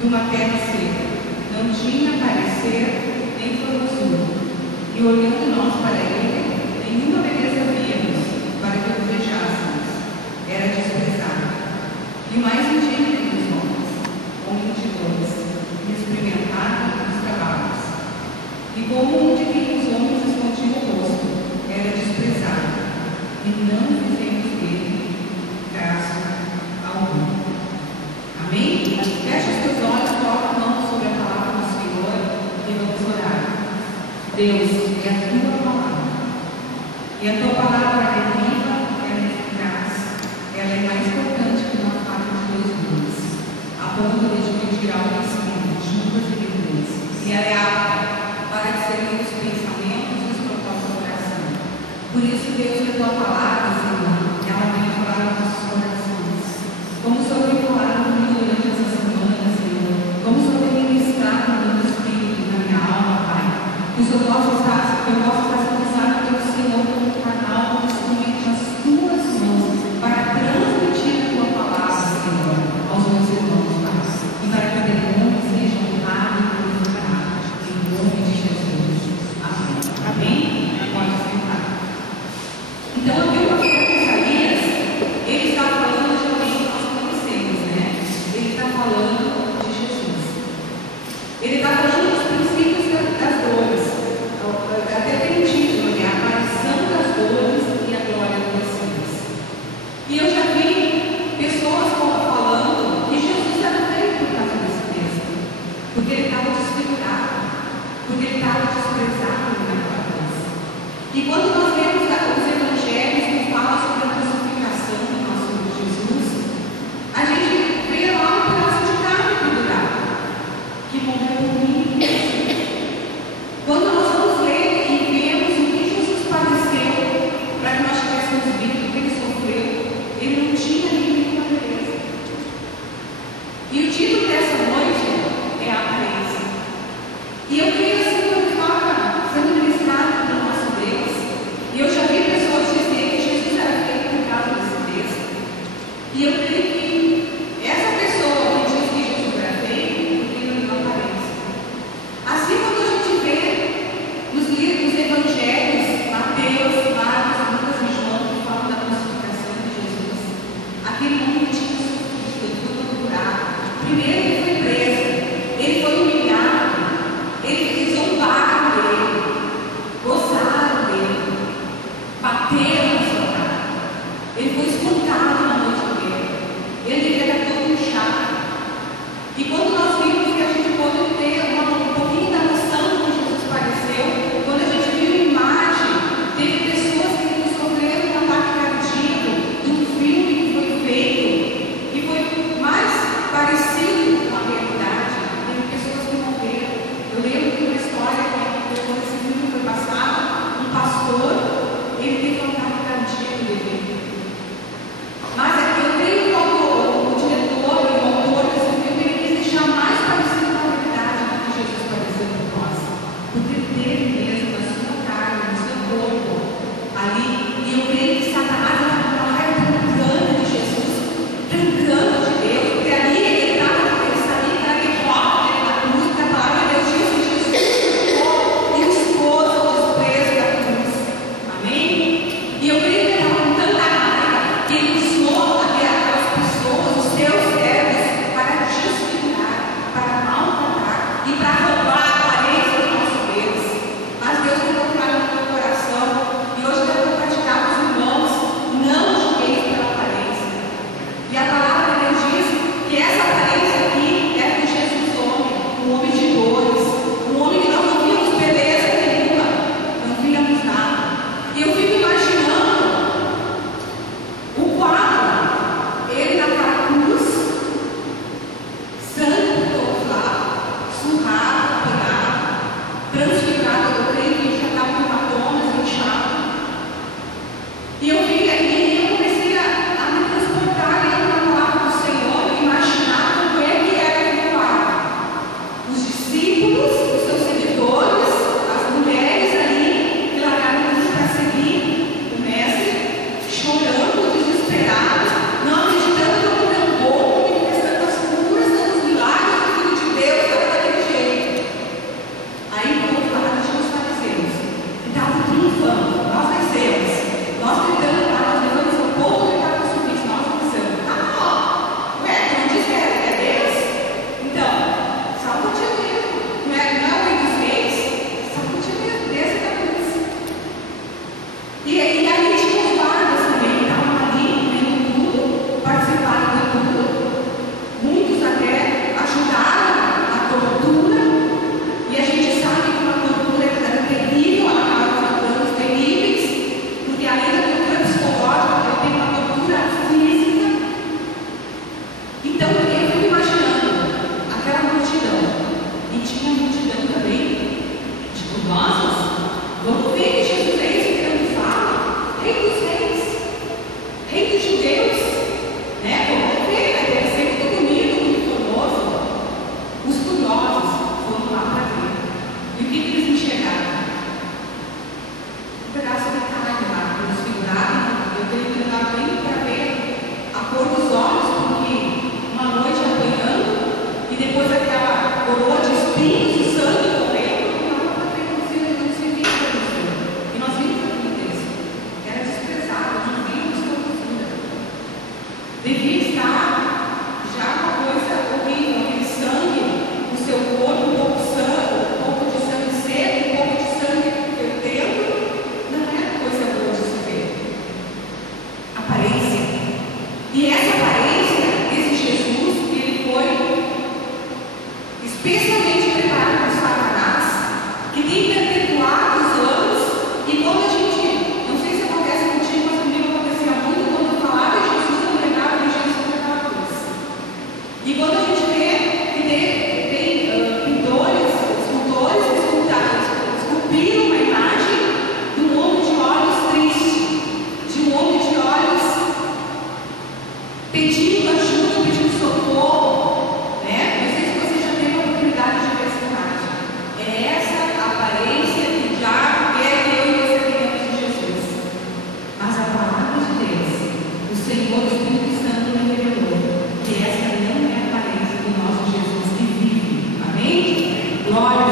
de uma terra seca. Não tinha parecer nem formosura. E olhando nós para ele, nenhuma beleza víamos para que o desejássemos. Era desprezado. E o mais indigno dos homens, homem de dores, experimentado nos trabalhos. E como um de quem os homens escondiam o rosto, era desprezado. E não fizemos dele caso algum. Amém? Fecha os teus olhos, coloca a mão sobre a palavra do Senhor e vamos orar. Deus, é a tua palavra. E a tua palavra é viva, ela é eficaz, ela é mais importante que uma faca de dois gumes, a ponto de dividir algo em cima, juntas e virtudes. E ela é apta para discernir os pensamentos e os propósitos do coração. Por isso, Deus, que a tua palavra, Senhor, ela vem falar nos nossos corações. Como o Senhor tem falado comigo durante essa semana, Senhor. Como o Senhor tem ministrado no meu espírito, na minha alma, Pai. Que o Senhor possa estar, que eu possa estar sintonitzado pelo Senhor como canal, como instrumento nas tuas mãos, para transmitir a tua palavra, Senhor, aos meus irmãos, Pai. E para que o teu nome seja honrado e glorificado. Em nome de Jesus. Amém. Amém? Pode sentar. Então, eu vi uma fé de Isaías, ele está falando de alguém que nós conhecemos, né? Ele está falando de Jesus. Ele está falando dos princípios das dores. Até tem um título, né? A aparição das dores e a glória do Messias. E eu já vi pessoas falando que Jesus era feito por causa desse texto. Porque ele estava desfigurado. Porque ele estava desprezado naquela cruz. E quando nós vemos os evangelhos que falam sobre a crucificação do nosso Senhor Jesus, a gente vê lá um pedaço de carne pendurado, que morreu por mim. Quando nós vamos ler e vemos o que Jesus padeceu para que nós tivéssemos vida, o que ele sofreu, ele não tinha nenhuma beleza. E o título dessa noite é a aparência. E eu queria assim, quando estava sendo ministrado pelo nosso Deus, e eu já vi pessoas dizerem que Jesus era feito por causa desse texto. E eu creio que essa pessoa que diz que Jesus era feito, porque ele não aparência. Assim como a gente vê nos livros evangelhos, Mateus, Marcos, Lucas e João, que falam da crucificação de Jesus, aquele homem que tinha sofrido, ele foi torturado. Primeiro ele foi preso, ele foi humilhado, ele zombaram dele, gozaram dele, bateram na sua cara, ele foi espancado na noite dele, ele devia estar todo inchado. E quando nós vimos que a gente pode ter um pouquinho da noção do que Jesus padeceu, quando a gente viu a imagem, teve pessoas que sofreram um ataque cardíaco de um filme que foi feito, que foi mais parecido com a realidade. Teve pessoas que morreram. Eu lembro de uma história que depois esse filme foi passado, um pastor, ele teve um ataque cardíaco. aquela coroa de espinhos e sangue correndo, não para ter não se via por isso. E nós vimos aqui no texto. Era desprezado, não vimos confusão. Devia estar já uma coisa horrível, aquele sangue no seu corpo, um pouco de sangue seco, um pouco de sangue fervendo, não era coisa boa de se ver. Aparência. E essa aparência, esse Jesus, ele foi especialmente preparado por Satanás, que tem perpetuado os anos, e quando a gente, não sei se acontece contigo, mas comigo acontecia muito, quando eu falava de Jesus, eu lembrava de Jesus sobre aquela cruz. E quando a gente vê que tem pintores, escultores que esculpiram uma imagem de um homem de olhos triste, de um homem de olhos pedindo ajuda, pedindo socorro, né? Não sei se você já teve a oportunidade de ver essa imagem. É essa a aparência que o diabo quer que eu e você tenhamos de Jesus. Mas a palavra de Deus, o Senhor, o Espírito Santo, me revelou que essa não é a aparência do nosso Jesus que vive. Amém? Glória